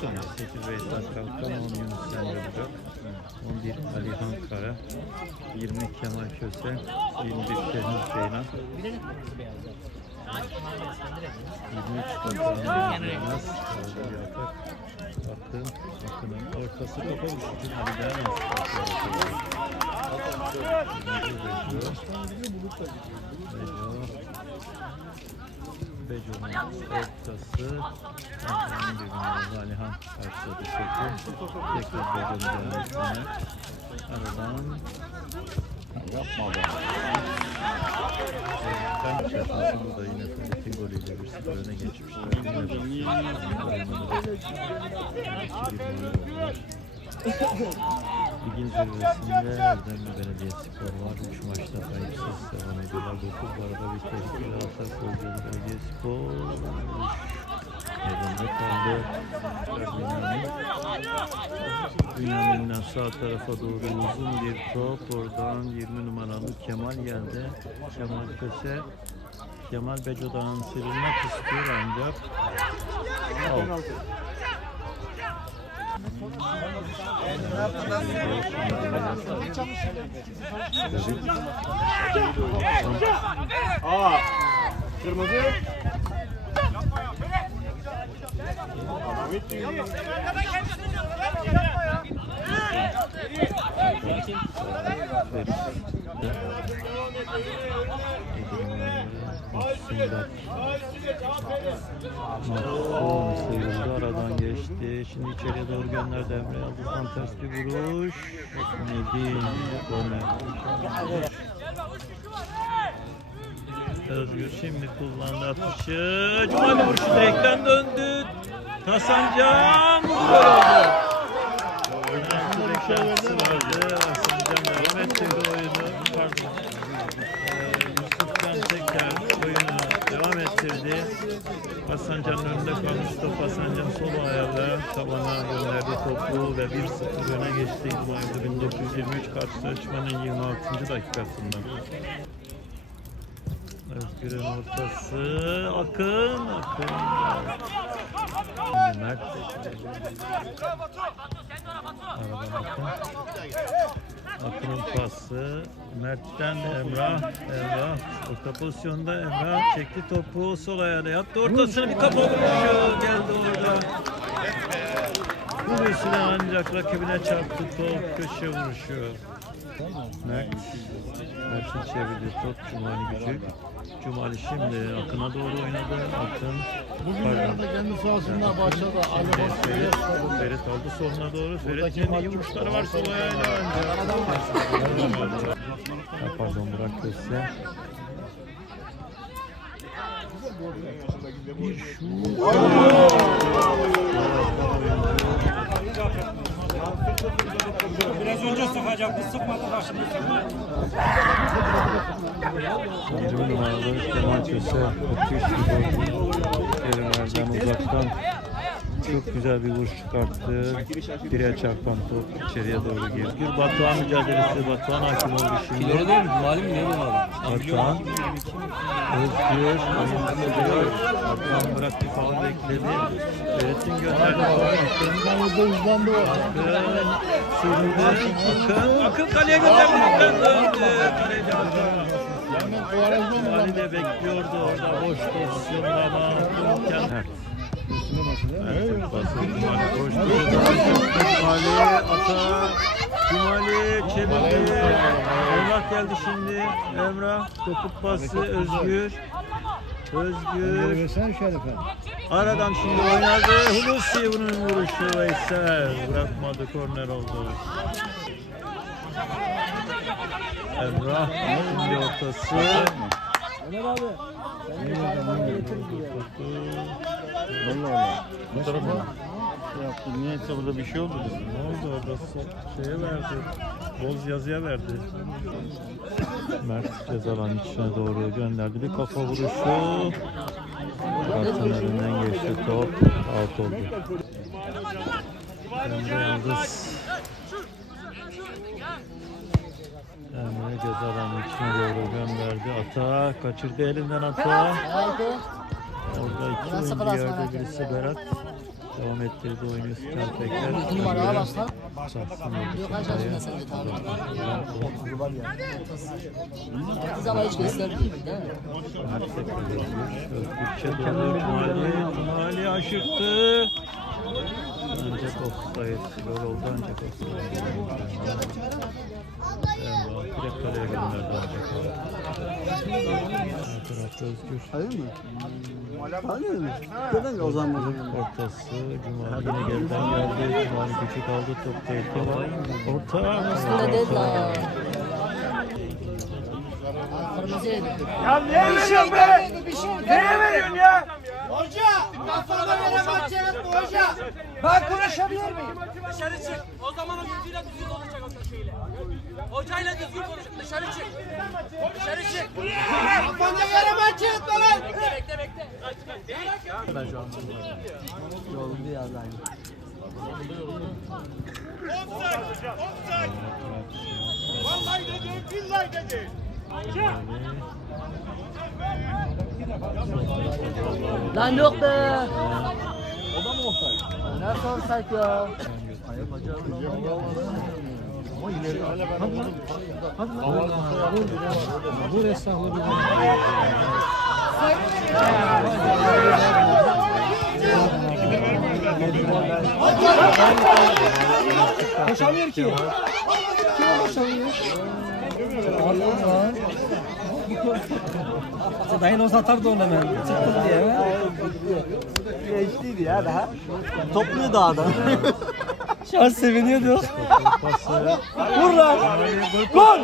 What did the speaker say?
sonra 8 Veysel Kalkan, 10 Yunus Emre Bucak, 11 Alihan Kara, 20 Kemal Köse, 21 Fehmi Ceylan, 23 Kapan Yılmaz, Orada bir atak, Akın, Akın'ın ortası kafa düştü. Ali Değermez. Beco'nun ortası Antrenman birbirine Alihan karşıladı topu. Tekrar Beco'nun dönmesine. Aradan Yapma be. ben şaşırdım da yine Ferit'in golüyle 1-0 öne geçmişler. Yine Ligin zirvesinde Erdemli Belediyespor var. 3 maçta kayıpsız devam ediyorlar. 9 bu arada bir tehlike Galatasaray Belediyespor. Yerinde kaldı. Bünyamin'den sağ tarafa doğru uzun bir top. Oradan 20 numaralı Kemal geldi. Kemal Köse. Kemal Beco'dan sıyrılmak istiyor ancak out. Aa. Kırmızı. Mahsun sıyrıldı aradan geçti. Şimdi içeriye doğru gönderdi Emre Yıldız'dan ters bir vuruş. Nedim Gomer. Özgür şimdi kullandı atışı. Cumali vuruşu direkten döndü. Hasancan gol oldu. Oyunun Hasancan'ın önünde kalmış top Hasancan sol ayağıyla tabana gönderdi topu ve 1-0 öne geçti. İsmail'de 1923 karşılaşmanın 26. dakikasında. Özgür'ün ortası. Akın Akın. Mert. Aradan Akın Akın'ın pası Mert'ten Emrah. Emrah orta pozisyonda. Emrah çekti topu. Sol ayağına yattı. Ortasını bir kafa vuruşu geldi orada. Hulusi'ne ancak rakibine çarptı. Top köşe vuruşu. Mert Mert'in çevirdiği top Cumali Küçük Cumali şimdi Akın'a doğru oynadı Akın Bugün de kendi sahasında başladı. Ali Ferit, Başkan'ı Ferit, Ferit aldı sonuna doğru. Ferit'in iyi vuruşları var sol ayağıyla. Ha, Pardon Burak Köse. Bir şut. Biraz önce sıkacaktı, sıkmadı bak şimdi sıkmadı. 20 numaralı Kemal Köse. Atış gibi. Kerim Erdem uzaktan. Çok güzel bir vuruş çıkarttı. Direğe çarpan top içeriye doğru girdi. Batuhan mücadelesi. Batuhan hakim oldu şimdi. İleri değil mi? Cumali mi? Ne numara? Batuhan Özgür Batuhan bıraktı faul bekledi Ferit'in gönderdi Akın hızlı hızlandı o. Akın sürdü Akın Akın kaleye gönderdi Akın Kuvarazma mı? Ali de bekliyordu orada boş pozisyonda ama Akın kendi Evet, bası Cumali ata. Cumali çevirdi. Emrah geldi şimdi. Emrah topuk pası Özgür. Özgür. Versene Şerife. Aradan şimdi oynadı. Hulusi bunun vuruşu Veysel. Bırakmadı korner oldu. Emrah şimdi ortası. Ömer abi. Allah Allah. Bu tarafa şey yaptı. Niyeyse burada bir şey oldu. dedim. Ne oldu orada? So- Şeye verdi. Boz yazıya verdi. Mert cezalan içine doğru gönderdi. Bir kafa vuruşu. Kartın önünden geçti top. Out oldu. Emre Yıldız. Emre cezalan içine doğru gönderdi. Ata kaçırdı elinden ata. Orada iki oyuncu yerde birisi Berat. Devam ettirdi oyunu Süper Pekler. Numaraya başla. Kaç yaşında sen de et. Otuz ama hiç göstermiyor değil mi? Özgürçe dönüyor Cumali. Cumali aşıktı. Offside. Gol oldu ancak offside. Erdoğan direkt kaleye gönderdi ancak. Sağ tarafta Özgür. Hayır mı? Hayır mı? Neden o zaman Ortası Cumali yine geriden geldi. Cumali küçük aldı. Top tehlike var. Orta. Üstünde değil la. Kırmızı yedi. Ya ne veriyorsun be? Neye veriyorsun ya? Hoca, kafana göre maç yaratma hoca. Ben konuşabilir miyim? Dışarı çık. O zaman o yüzüyle düzgün konuşacak o şeyle. Hocayla düzgün konuş. Dışarı çık. Dışarı çık. Kafana göre maç yaratma lan. Bekle bekle. Vallahi dedim, billahi dedim. Lan yok be. O da mı olsaydı? Nasıl olsaydı ya? Bu esnafla bir Koşamıyor ki. Dayın o satardı onu hemen. Çıktım diye. Geçtiydi ya daha. Topluyor dağda. Şu an seviniyordu. Vur lan. Gol.